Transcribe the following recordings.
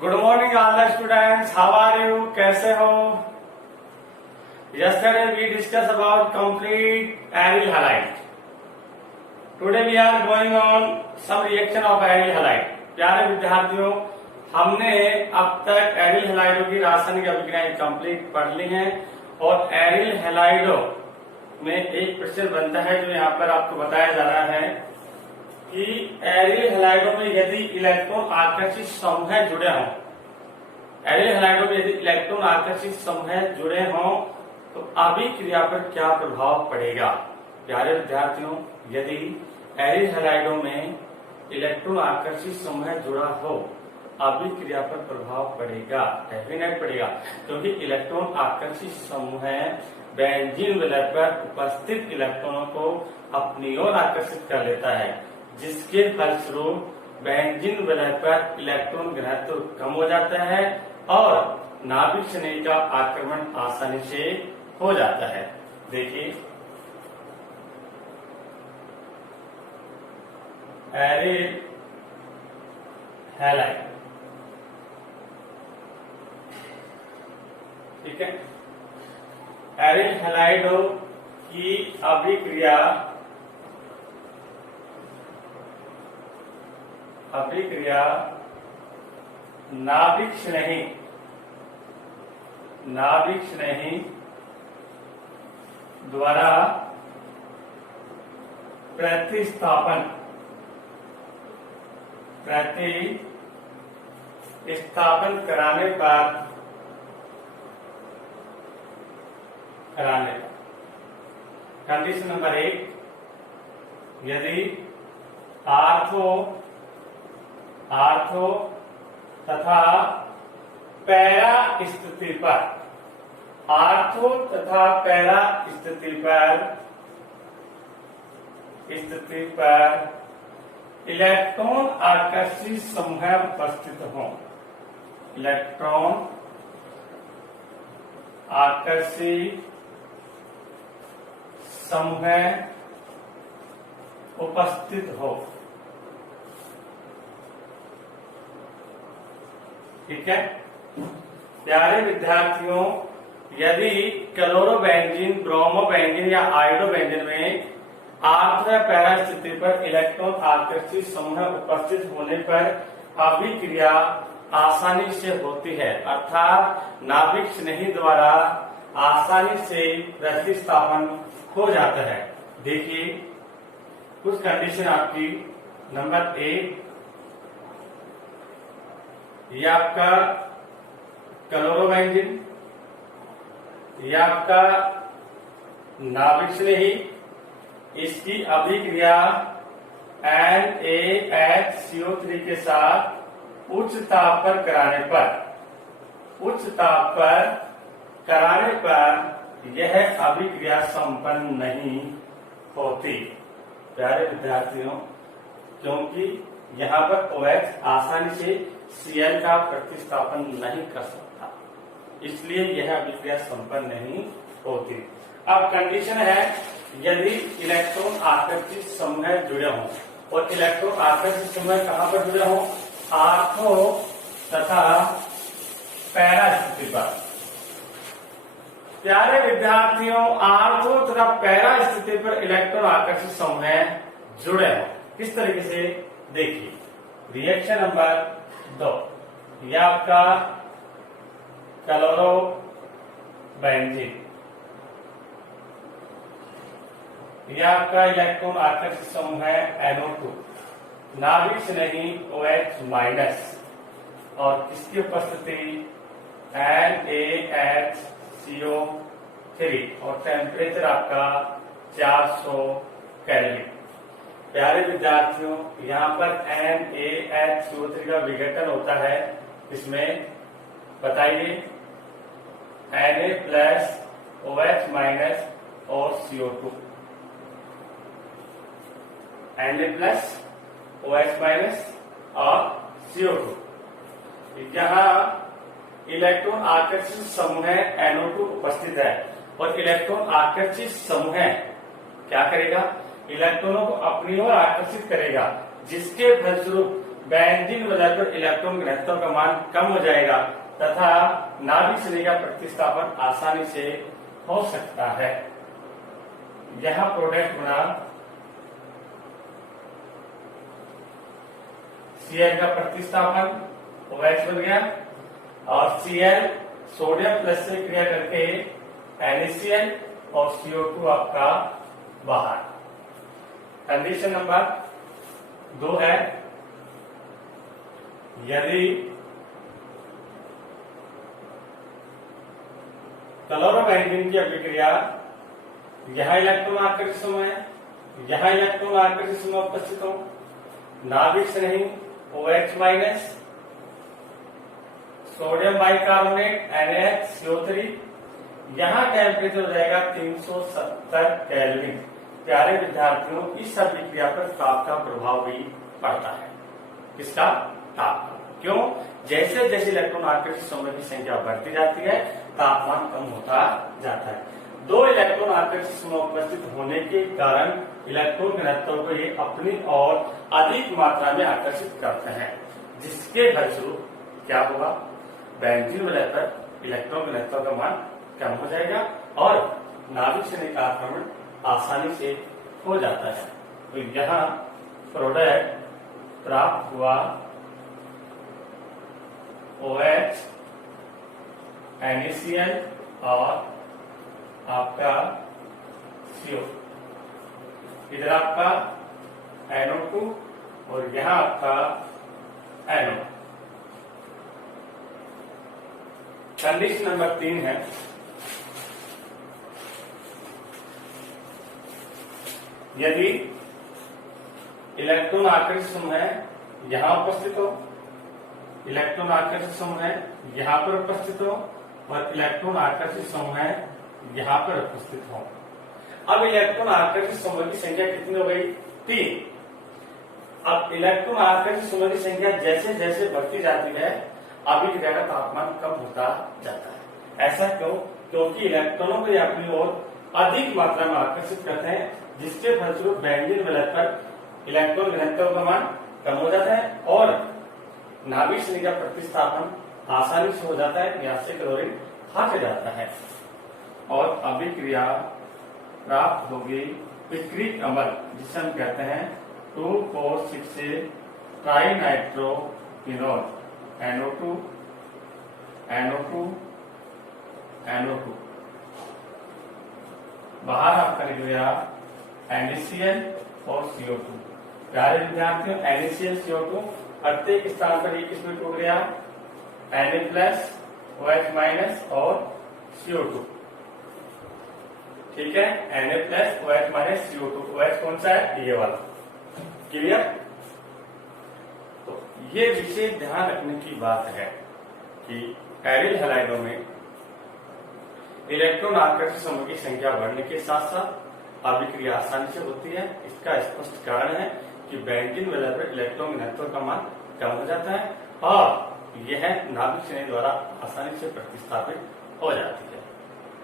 Good morning all the students, how are you? कैसे हो? Yesterday we discussed about complete aryl halide. Today we are going on some reaction of aryl halide. प्यारे विद्यार्थियों, हमने अब तक aryl हैलाइडों की रासायनिक अभिक्रियाएं कंप्लीट पढ़ ली हैं और एरिल हैलाइडों में एक प्रश्न बनता है जो यहाँ पर आपको बताया जा रहा है कि एरिल हैलाइडों में यदि इलेक्ट्रॉन आकर्षित समूह जुड़े हों, एरिल हैलाइडों में यदि इलेक्ट्रॉन आकर्षित समूह जुड़े हों तो अभिक्रिया पर क्या प्रभाव पड़ेगा? प्यारे विद्यार्थियों, यदि एरिल हैलाइडों में इलेक्ट्रॉन आकर्षित समूह जुड़ा हो, अभिक्रिया पर प्रभाव पड़ेगा? डेफिनेट पड़ेगा, क्योंकि इलेक्ट्रॉन आकर्षित समूह बेंजीन वलय पर उपस्थित इलेक्ट्रॉनों को अपनी ओर आकर्षित कर लेता है, जिसके फलस्वरूप बेंजीन वलय पर इलेक्ट्रॉन घनत्व कम हो जाता है और नाभिक श्रेणी का आक्रमण आसानी से हो जाता है। देखिए, एरिल हैलाइड, ठीक है। एरिल हैलाइडों की अभिक्रिया नाभिक श्रेणी द्वारा प्रतिस्थापन कराने पर कंडीशन नंबर 1, यदि आर्थो तथा पैरा स्थिति पर इलेक्ट्रॉन आकर्षित समूह उपस्थित हो, इलेक्ट्रॉन आकर्षित समूह उपस्थित हो, ठीक है। प्यारे विद्यार्थियों, यदि क्लोरोबेंजीन, ब्रोमोबेंजीन या आयोडोबेंजीन में आर्द्र या पैरा स्थिति पर इलेक्ट्रॉन आकर्षित समूह उपस्थित होने पर अभिक्रिया आसानी से होती है, अर्थात नाभिक श्रेणी द्वारा आसानी से प्रतिस्थापन हो जाता है। देखिए, कुछ कंडीशन आपकी। नंबर 1, ये आपका क्लोरोबेंजीन, ये आपका नाभिक श्रेणी, इसकी अभिक्रिया NaHCO3 के साथ उच्च ताप पर कराने पर यह अभिक्रिया संपन्न नहीं होती। प्यारे विद्यार्थियों, क्योंकि यहाँ पर OH आसानी से Cl का प्रतिस्थापन नहीं कर सकता, इसलिए यह अभिक्रिया संपन्न नहीं होती। अब कंडीशन है, यदि इलेक्ट्रॉन आकर्षित समूह जुड़े हों, और इलेक्ट्रॉन आकर्षित समूह कहां पर जुड़े हों? आर्थो तथा पैरा स्थिति पर। प्यारे विद्यार्थियों, आर्थो तथा पैरा स्थिति पर इलेक्ट्रॉन आकर्षित समूह जुड़े हों, किस तरीके से? देखिए, रिएक्शन नंबर 2, यह आपका क्लोरोबेंजीन, यह आपका इलेक्ट्रॉन आकर्षित समूह है NO2, नाभिक श्रेणी OH माइनस, और इसकी उपस्थिति NaHCO3 और टेम्परेचर आपका 400 केल्विन। प्यारे विद्यार्थियों, यहाँ पर NaHCO3 का विघटन होता है, इसमें बताइए Na प्लस OH माइनस और CO2, Na plus OH minus और CO2। यहाँ इलेक्ट्रॉन आकर्षित समूह NO2 उपस्थित है और इलेक्ट्रॉन आकर्षित समूह क्या करेगा? इलेक्ट्रॉनों को अपनी ओर आकर्षित करेगा, जिसके फलस्वरूप बेंजीन वलय पर इलेक्ट्रॉन घनत्व का मान कम हो जाएगा तथा नाभिक श्रेणी का प्रतिस्थापन आसानी से हो सकता है। यह प्रोडक्ट बना Cl का प्रतिस्थापन OH बन गया और Cl सोडियम प्लस से क्रिया करके NaCl और CO2 आपका बाहर। कंडीशन नंबर 2 है, यदि क्लोरोबेंजीन की अभिक्रिया यह इलेक्ट्रॉन आकर्षित समूह है, यह इलेक्ट्रॉन आकर्षित समूह उपस्थित हो, नाभिक से नहीं OH minus sodium bicarbonate NaHCO3, यहाँ टेम्परेचर हो जाएगा 370 केल्विन। प्यारे विद्यार्थियों, इस अभिक्रिया पर ताप का प्रभाव भी पड़ता है। किसका? ताप का। क्यों? जैसे जैसे इलेक्ट्रॉन आकर्षित समूह की संख्या बढ़ती जाती है तापमान कम होता जाता है। 2 इलेक्ट्रॉन आकर्षित समूह उपस्थित होने के कारण इलेक्ट्रॉन घनत्व को ये अपनी ओर अधिक मात्रा में आकर्षित करते हैं, जिसके फलस्वरूप क्या होगा? बेंजीन वलय पर इलेक्ट्रॉन घनत्व का मान कम हो जाएगा और नाभिक श्रेणी का आक्रमण आसानी से हो जाता है। तो यहाँ प्रोडक्ट प्राप्त हुआ OH, NaCl और आपका CO। इधर आपका NO2 और यहाँ आपका NO। कंडीशन नंबर 3 है, यदि इलेक्ट्रॉन आकर्षित समूह है यहां उपस्थित हो, इलेक्ट्रॉन आकर्षित समूह है यहां पर उपस्थित हो और इलेक्ट्रॉन आकर्षित समूह है यहां पर उपस्थित हो। अब इलेक्ट्रॉन आकर्षित समूह की संख्या कितनी हो गई? 3। अब इलेक्ट्रॉन आकर्षित समूह की संख्या जैसे जैसे बढ़ती जाती है अभिक्रिया का तापमान कम होता जाता है। ऐसा क्यों? क्योंकि इलेक्ट्रॉनों को अपनी ओर अधिक मात्रा में आकर्षित करते हैं, जिसके फलस्वरूप बेंजीन वलय पर इलेक्ट्रॉन घनत्व का मान कम हो जाता है और नाभिक श्रेणी का प्रतिस्थापन आसानी से हो जाता है। यहाँ से क्लोरीन हट जाता है और अभिक्रिया प्राप्त होगी पिक्रिक अम्ल, जिसे हम कहते हैं 2,4,6 ट्राइनाइट्रोक्विनोल NO2 NO2 NO2। बाहर आपका निकल गया NaCl और CO2। प्यारे विद्यार्थियों, NaCl CO2 प्रत्येक स्थान पर एक इसमें टूट गया Na+, OH- और CO2। ठीक है, Na+, OH- CO2। OH कौन सा है? ये वाला। क्लियर? तो ये विशेष ध्यान रखने की बात है कि एरिल हैलाइडों में इलेक्ट्रॉन आकर्षित समूह की संख्या बढ़ने के साथ साथ अभिक्रिया आसानी से होती है। इसका स्पष्ट कारण है कि बेंजीन वलय पर इलेक्ट्रॉन घनत्व का मान कम हो जाता है और यह नाभिक श्रेणी द्वारा आसानी से प्रतिस्थापित हो जाती है।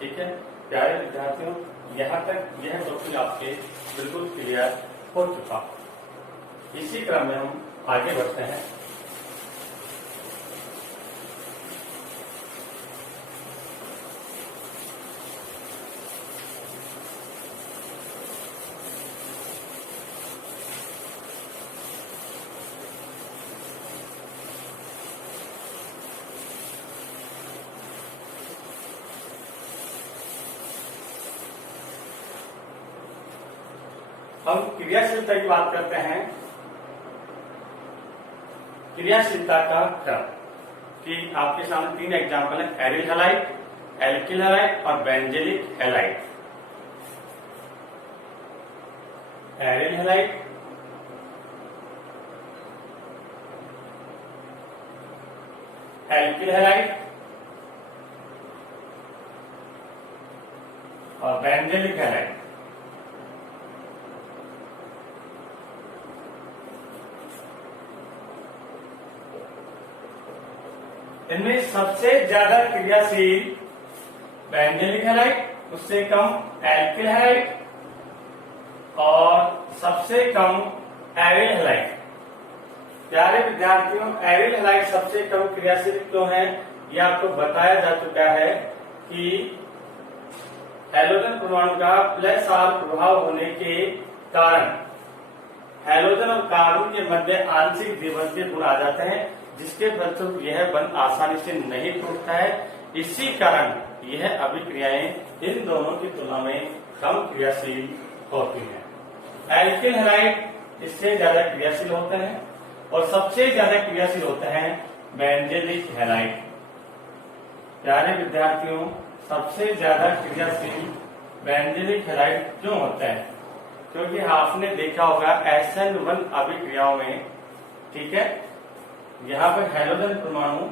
ठीक है प्यारे विद्यार्थियों, यहाँ तक यह टॉपिक आपके बिल्कुल क्लियर हो चुका। इसी क्रम में हम आगे बढ़ते हैं। हम क्रियाशीलता की बात करते हैं। क्रियाशीलता का क्रम कि आपके सामने 3 एग्जाम्पल है, एरिल हैलाइड, एल्किल हैलाइड और benzylic halide. Aryl halide, alkyl halide और बेंजेलिक हैलाइड। इनमें सबसे ज्यादा क्रियाशील बेंजेलिक हैलाइड, उससे कम एल्किल हैलाइड और सबसे कम एरिल हैलाइड। प्यारे विद्यार्थियों, एरिल हैलाइड सबसे कम क्रियाशील क्यों है, ये आपको बताया जा चुका है कि हैलोजन परमाणु का प्लस आर प्रभाव होने के कारण हैलोजन और कार्बन के मध्य आंशिक द्विबंधीय गुण आ जाते हैं, जिसके फलस्वरूप यह बंध आसानी से नहीं टूटता है। इसी कारण यह अभिक्रियाएं इन दोनों की तुलना में कम क्रियाशील होती हैं। एल्किल हैलाइड इससे ज्यादा क्रियाशील होते हैं और सबसे ज्यादा क्रियाशील होते हैं बेंजीलिक हैलाइड। प्यारे विद्यार्थियों, सबसे ज्यादा क्रियाशील बेंजीलिक हैलाइड क्यों होता है? क्योंकि आपने देखा होगा SN1 अभिक्रियाओं में, ठीक है, यहाँ पर हैलोजन परमाणु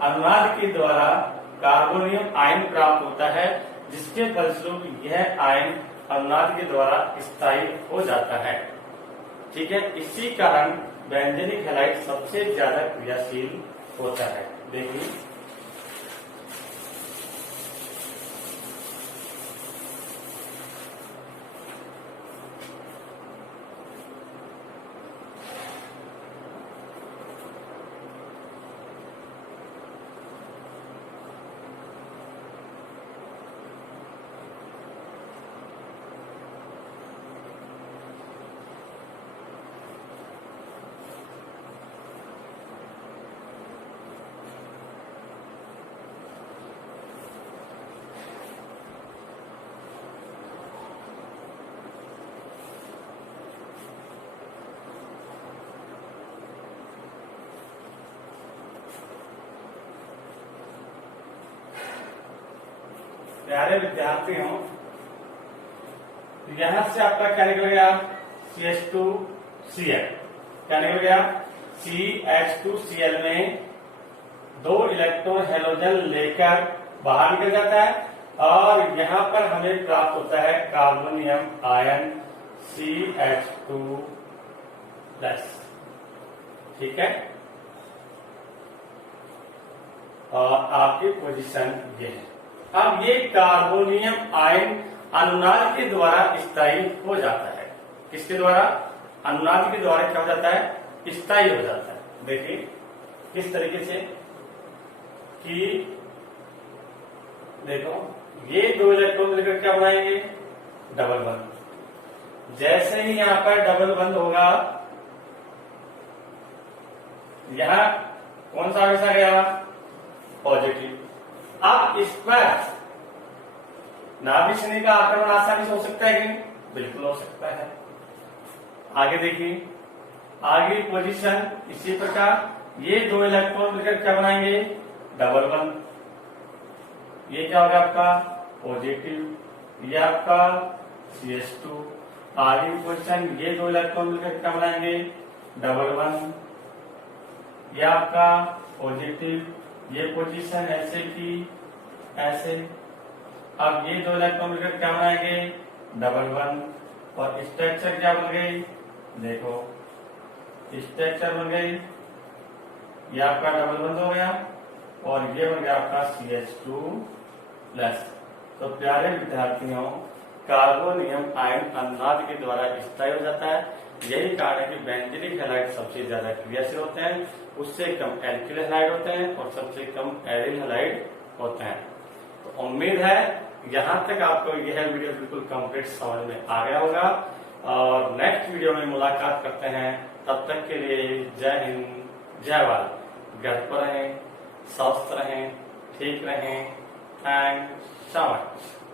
अनुनाद के द्वारा कार्बोनियम आयन प्राप्त होता है, जिसके फलस्वरूप यह आयन अनुनाद के द्वारा स्थायी हो जाता है। ठीक है, इसी कारण बेंजीलिक हैलाइड सबसे ज्यादा क्रियाशील होता है। देखिए, प्यारे विद्यार्थियों, यहां से आपका क्या निकल गया? CH2Cl। क्या निकल गया? CH2Cl में 2 इलेक्ट्रॉन हैलोजन लेकर बाहर निकल जाता है और यहां पर हमें प्राप्त होता है कार्बोनियम आयन CH2+। ठीक है, और आपकी पोजीशन ये है। अब ये कार्बोनियम आयन अनुनाद के द्वारा स्थायी हो जाता है। किसके द्वारा? अनुनाद के द्वारा क्या हो जाता है? स्थायी हो जाता है। देखिए किस तरीके से कि देखो, ये 2 इलेक्ट्रॉन मिलकर क्या बनाएंगे? डबल बंध। जैसे ही यहां पर डबल बंध होगा, यहां कौन सा आवेश आ गया? पॉजिटिव। अब इस पर नाभिक शनि का आक्रमण आसानी से हो सकता है कि नहीं? बिल्कुल हो सकता है। आगे देखिए, आगे पोजीशन इसी प्रकार, ये 2 इलेक्ट्रॉन मिलकर क्या बनाएंगे? डबल बंध। ये क्या होगा आपका? पॉजिटिव। ये आपका CH2। आगे पोजीशन, ये 2 इलेक्ट्रॉन मिलकर क्या बनाएंगे? डबल बंध। ये आपका पॉजिटिव। ये पोजीशन ऐसे की ऐसे। अब ये 2 इलेक्ट्रॉन मिलकर क्या बनाएंगे? डबल बंध। और स्ट्रक्चर क्या बन गई? देखो, स्ट्रक्चर बन गई, ये आपका डबल बंध हो गया और ये बन गया आपका CH2+। तो प्यारे विद्यार्थियों, कार्बोनियम आयन अनुनाद के द्वारा स्थायी हो जाता है। यही कारण है कि बेंजीलिक हैलाइड सबसे ज्यादा क्रियाशील होते हैं, उससे कम एल्किल हैलाइड होते हैं और सबसे कम एरिल हैलाइड होते हैं। तो उम्मीद है यहाँ तक आपको यह वीडियो बिल्कुल कंप्लीट समझ में आ गया होगा और नेक्स्ट वीडियो में मुलाकात करते हैं। तब तक के लिए जय हिंद, जय भारत। घर पर रहें, स्वस्थ रहें, ठीक रहें। Thanks so much.